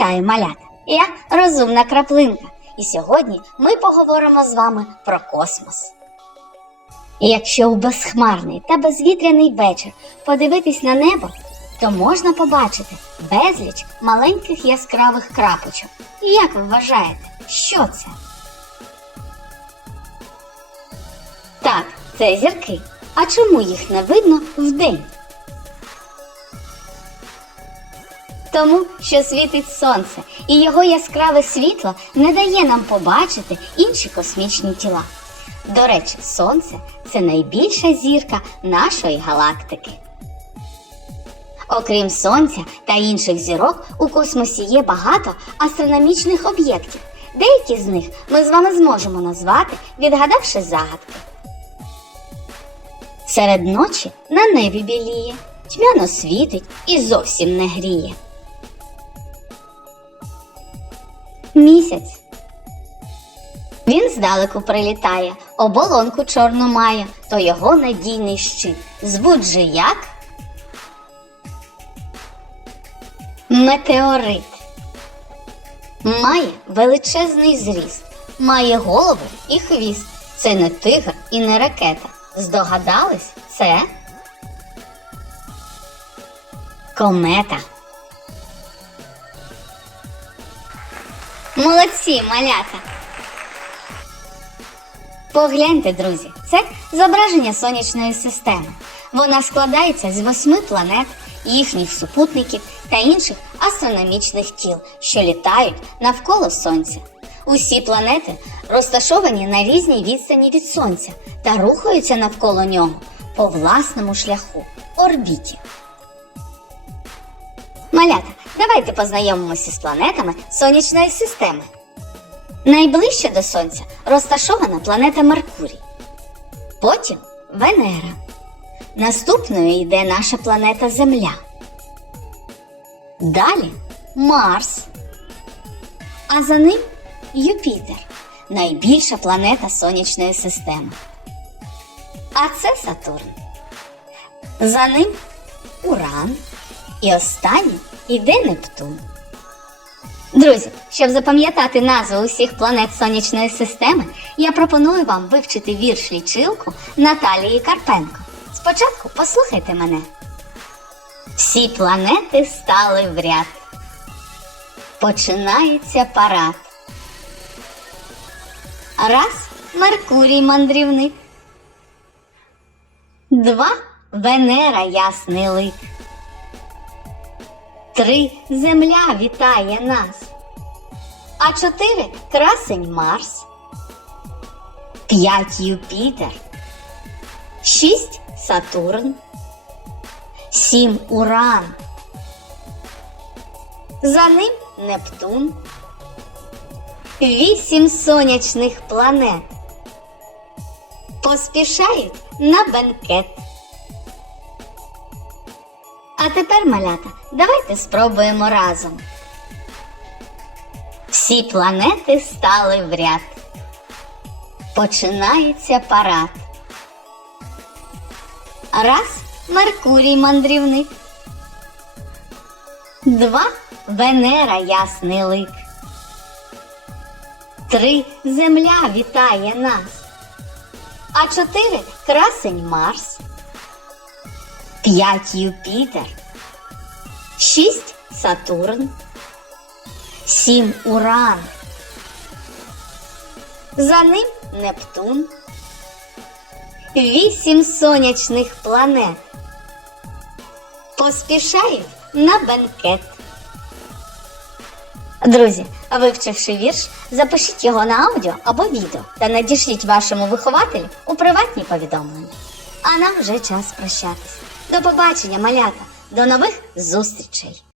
Вітаю, малята! Я розумна краплинка, і сьогодні ми поговоримо з вами про космос. Якщо у безхмарний та безвітряний вечір подивитись на небо, то можна побачити безліч маленьких яскравих крапочок. І як ви вважаєте, що це? Так, це зірки. А чому їх не видно вдень? Тому що світить сонце, і його яскраве світло не дає нам побачити інші космічні тіла. До речі, сонце це найбільша зірка нашої галактики. Окрім сонця та інших зірок, у космосі є багато астрономічних об'єктів. Деякі з них ми з вами зможемо назвати, відгадавши загадки. Серед ночі на небі біліє, тьмяно світить і зовсім не гріє. Місяць. Він здалеку прилітає, оболонку чорну має, то його надійний щит. Звуть як? Метеорит. Має величезний зріст, має голови і хвіст. Це не тигр і не ракета. Здогадались? Це комета. Молодці, малята! Погляньте, друзі, це зображення сонячної системи. Вона складається з восьми планет, їхніх супутників та інших астрономічних тіл, що літають навколо Сонця. Усі планети розташовані на різній відстані від Сонця та рухаються навколо нього по власному шляху орбіті. Малята, давайте познайомимося з планетами сонячної системи. Найближче до Сонця розташована планета Меркурій. Потім Венера. Наступною йде наша планета Земля. Далі Марс. А за ним Юпітер найбільша планета сонячної системи. А це Сатурн. За ним Уран. І останній іде Нептун. Друзі, щоб запам'ятати назви усіх планет сонячної системи, я пропоную вам вивчити вірш лічилку Наталії Карпенко. Спочатку послухайте мене. Всі планети стали в ряд. Починається парад. Раз Меркурій мандрівник. Два Венера ясний лик. Три Земля вітає нас. А чотири красень Марс. П'ять Юпітер. Шість Сатурн. Сім Уран. За ним Нептун. Вісім сонячних планет. Поспішають на бенкет. А тепер, малята, давайте спробуємо разом. Всі планети стали в ряд. Починається парад. Раз Меркурій мандрівник. Два Венера ясний лик. Три Земля вітає нас. А чотири красень Марс. П'ять Юпітер. Шість Сатурн. Сім Уран. За ним Нептун. Вісім сонячних планет. Поспішають на бенкет. Друзі, вивчивши вірш, запишіть його на аудіо або відео та надішліть вашому вихователю у приватні повідомлення. А нам вже час прощатись. До побачення, малята! До нових зустрічей!